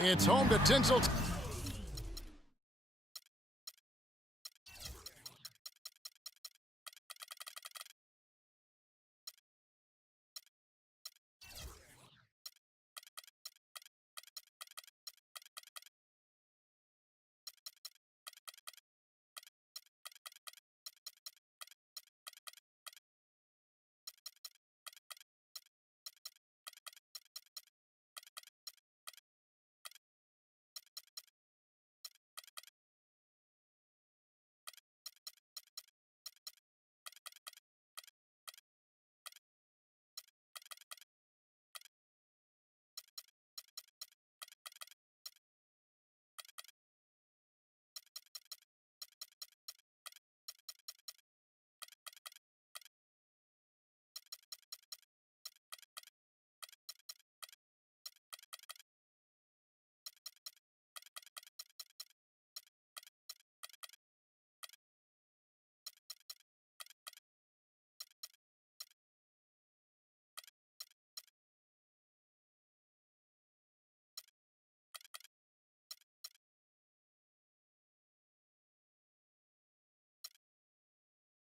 It's home to Tinsel.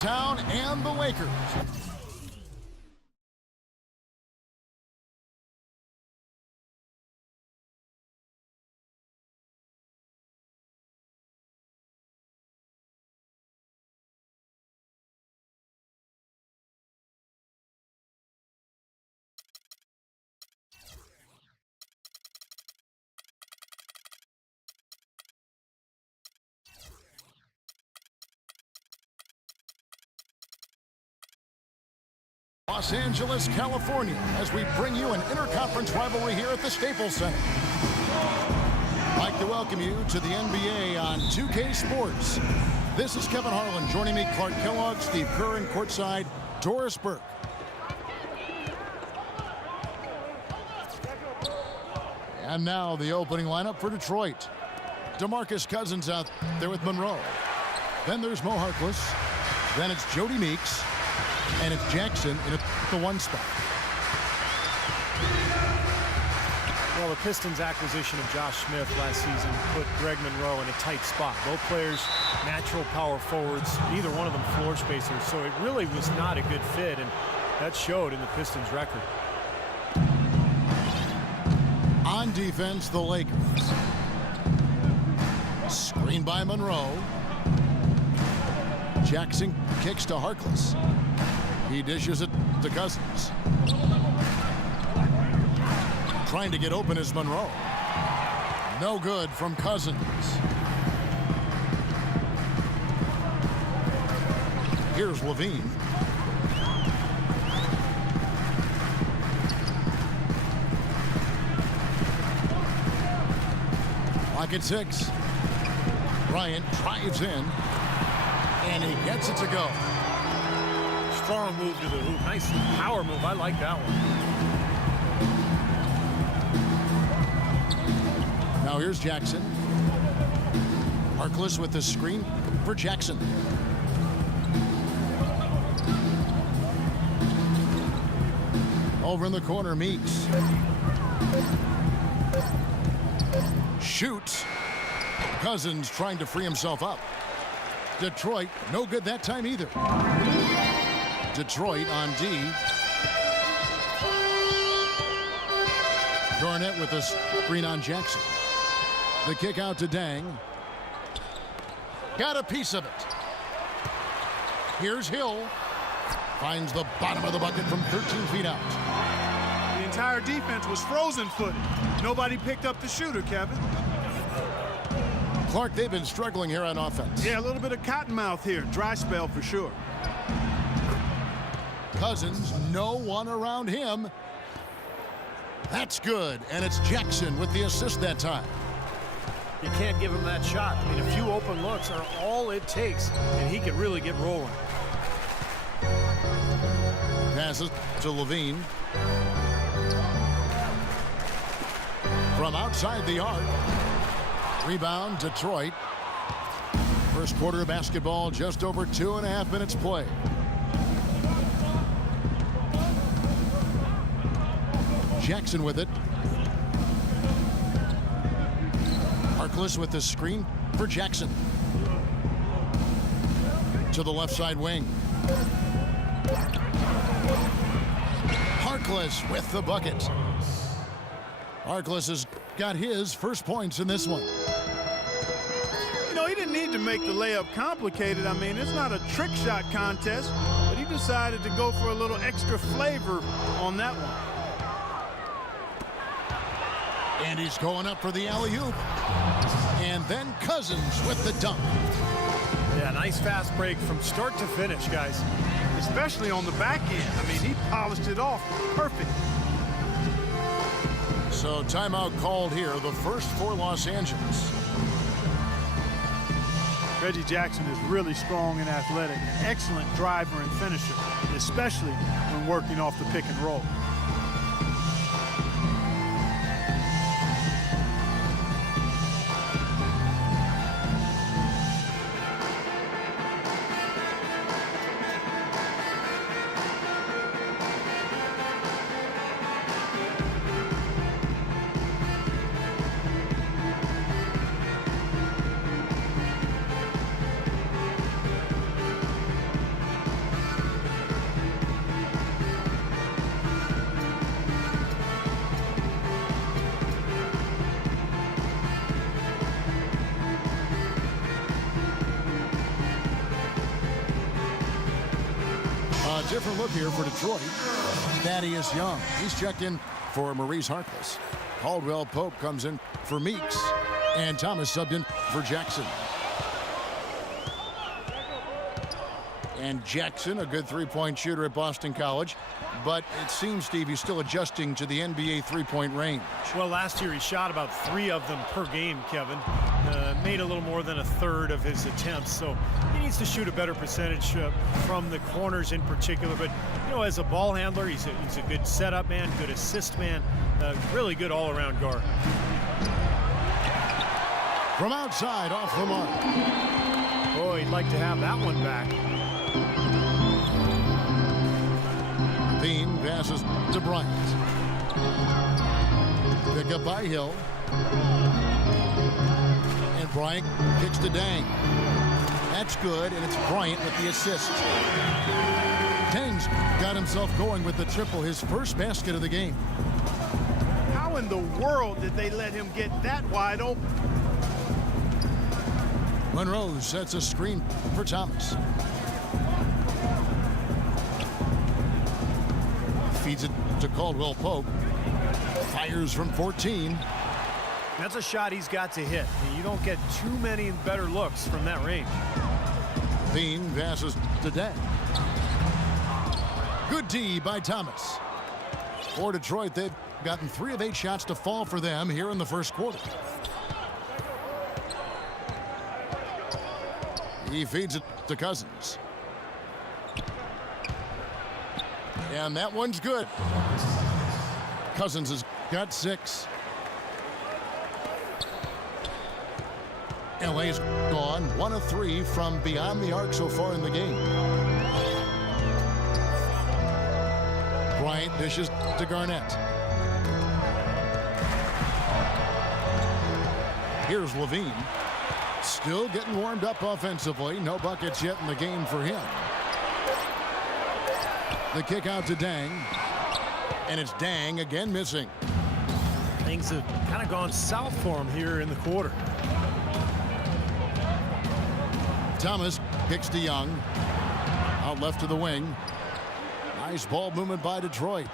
Town and the Lakers. Los Angeles, California, as we bring you an interconference rivalry here at the Staples Center. I'd like to welcome you to the NBA on 2K Sports. This is Kevin Harlan. Joining me, Clark Kellogg, Steve Kerr, and courtside, Doris Burke. And now the opening lineup for Detroit. DeMarcus Cousins out there with Monroe. Then there's Mo Harkless. Then it's Jody Meeks. And it's Jackson in the one spot. Well, the Pistons' acquisition of Josh Smith last season put Greg Monroe in a tight spot. Both players, natural power forwards, neither one of them floor spacers. So it really was not a good fit, and that showed in the Pistons' record. On defense, the Lakers. Screen by Monroe. Jackson kicks to Harkless. He dishes it to Cousins. Trying to get open is Monroe. No good from Cousins. Here's Levine. Lock at 6. Bryant drives in. And he gets it to go. Strong move to the hoop. Nice power move. I like that one. Now here's Jackson. Harkless with the screen for Jackson. Over in the corner, Meeks. Shoots. Cousins trying to free himself up. Detroit, no good that time either. Detroit on D. Garnett with a screen on Jackson. The kick out to Dang. Got a piece of it. Here's Hill. Finds the bottom of the bucket from 13 feet out. The entire defense was frozen-footed. Nobody picked up the shooter, Kevin. Clark, they've been struggling here on offense. Yeah, a little bit of cottonmouth here. Dry spell for sure. Cousins, no one around him. That's good, and it's Jackson with the assist that time. You can't give him that shot. I mean, a few open looks are all it takes, and he can really get rolling. Passes to Levine. From outside the arc. Rebound, Detroit. First quarter of basketball, just over 2.5 minutes play. Jackson with it. Harkless with the screen for Jackson. To the left side wing. Harkless with the bucket. Harkless has got his first points in this one. You know, he didn't need to make the layup complicated. I mean, it's not a trick shot contest, but he decided to go for a little extra flavor on that one. And he's going up for the alley-oop. And then Cousins with the dunk. Yeah, nice fast break from start to finish, guys. Especially on the back end. I mean, he polished it off perfect. So timeout called here, the first for Los Angeles. Reggie Jackson is really strong and athletic, an excellent driver and finisher, especially when working off the pick and roll. Different look here for Detroit. Thaddeus Young, he's checked in for Maurice Harkless. Caldwell Pope comes in for Meeks. And Thomas subbed in for Jackson. And Jackson, a good three-point shooter at Boston College. But it seems, Steve, he's still adjusting to the NBA three-point range. Well, last year he shot about 3 of them per game, Kevin. Made a little more than a third of his attempts, so he needs to shoot a better percentage from the corners in particular. But, you know, as a ball handler, he's a good setup man, good assist man, really good all-around guard. From outside, off the mark. Boy, he'd like to have that one back. Bean passes to Bryant. Pick up by Hill. And Bryant kicks to Dang. That's good, and it's Bryant with the assist. Dang's got himself going with the triple, his first basket of the game. How in the world did they let him get that wide open? Monroe sets a screen for Thomas. Feeds it to Caldwell Pope. Fires from 14. That's a shot he's got to hit. You don't get too many better looks from that range. Bean passes to Dang. Good D by Thomas. For Detroit, they've gotten 3 of 8 shots to fall for them here in the first quarter. He feeds it to Cousins. And that one's good. Cousins has got 6. LA's gone 1 of 3 from beyond the arc so far in the game. Bryant dishes to Garnett. Here's Levine. Still getting warmed up offensively. No buckets yet in the game for him. The kick out to Dang. And it's Dang again missing. Things have kind of gone south for him here in the quarter. Thomas kicks to Young. Out left to the wing. Nice ball movement by Detroit.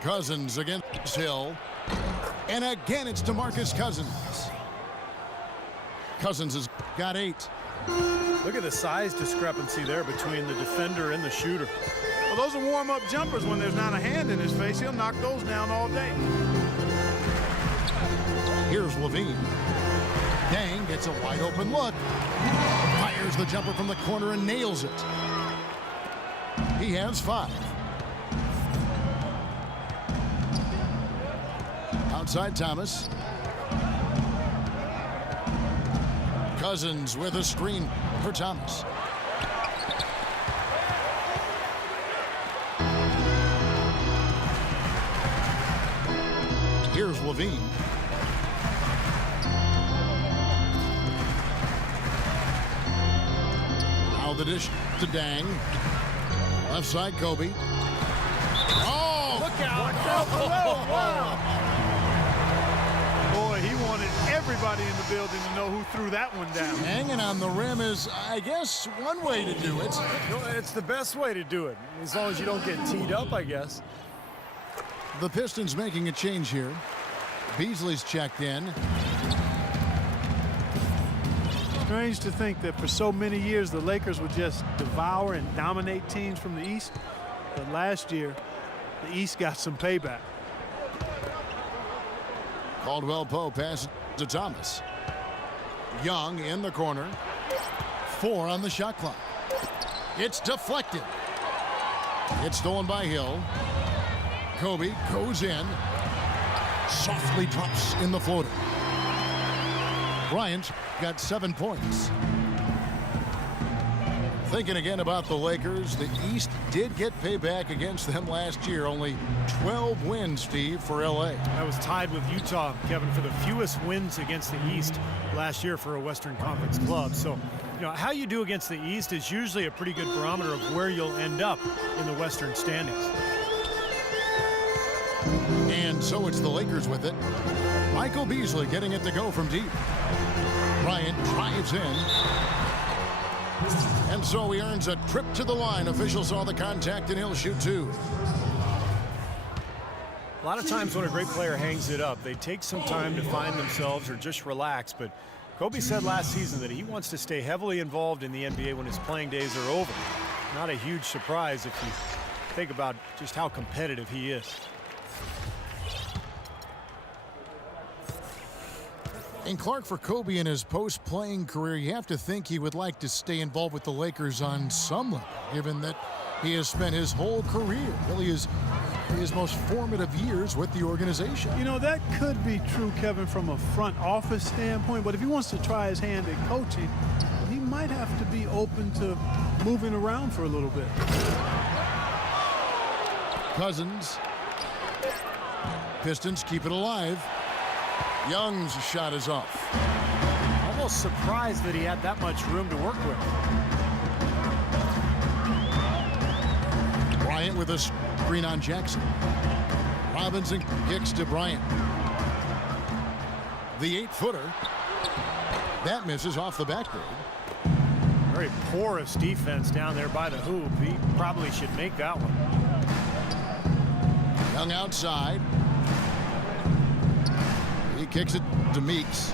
Cousins against Hill. And again, it's DeMarcus Cousins. Cousins has got 8. Look at the size discrepancy there between the defender and the shooter. Well, those are warm-up jumpers. When there's not a hand in his face, he'll knock those down all day. Here's Levine. Dang gets a wide open look. Fires the jumper from the corner and nails it. He has 5. Outside Thomas. Cousins with a screen for Thomas. Here's Levine. Now the dish to Dang. Left side, Kobe. Oh! Look out! Boy, he wanted everybody in the building to know who threw that one down. Hanging on the rim is, I guess, one way to do it. It's the best way to do it, as long as you don't get teed up, I guess. The Pistons making a change here. Beasley's checked in. Strange to think that for so many years the Lakers would just devour and dominate teams from the East. But last year, the East got some payback. Caldwell-Pope passes to Thomas. Young in the corner. 4 on the shot clock. It's deflected. It's stolen by Hill. Kobe goes in. Softly drops in the floater. Bryant got 7 points. Thinking again about the Lakers, the East did get payback against them last year. Only 12 wins, Steve, for L.A. That was tied with Utah, Kevin, for the fewest wins against the East last year for a Western Conference club. So, how you do against the East is usually a pretty good barometer of where you'll end up in the Western standings. And so it's the Lakers with it. Michael Beasley getting it to go from deep. Bryant drives in. And so he earns a trip to the line. Officials saw the contact and he'll shoot 2. A lot of times when a great player hangs it up, they take some time to find themselves or just relax. But Kobe said last season that he wants to stay heavily involved in the NBA when his playing days are over. Not a huge surprise if you think about just how competitive he is. And Clark, for Kobe in his post-playing career, you have to think he would like to stay involved with the Lakers on some level, given that he has spent his whole career, really his most formative years with the organization. That could be true, Kevin, from a front office standpoint, but if he wants to try his hand at coaching, he might have to be open to moving around for a little bit. Cousins. Pistons keep it alive. Young's shot is off. Almost surprised that he had that much room to work with. Bryant with a screen on Jackson. Robinson kicks to Bryant. The 8-footer. That misses off the backboard. Very porous defense down there by the hoop. He probably should make that one. Young outside. He kicks it to Meeks.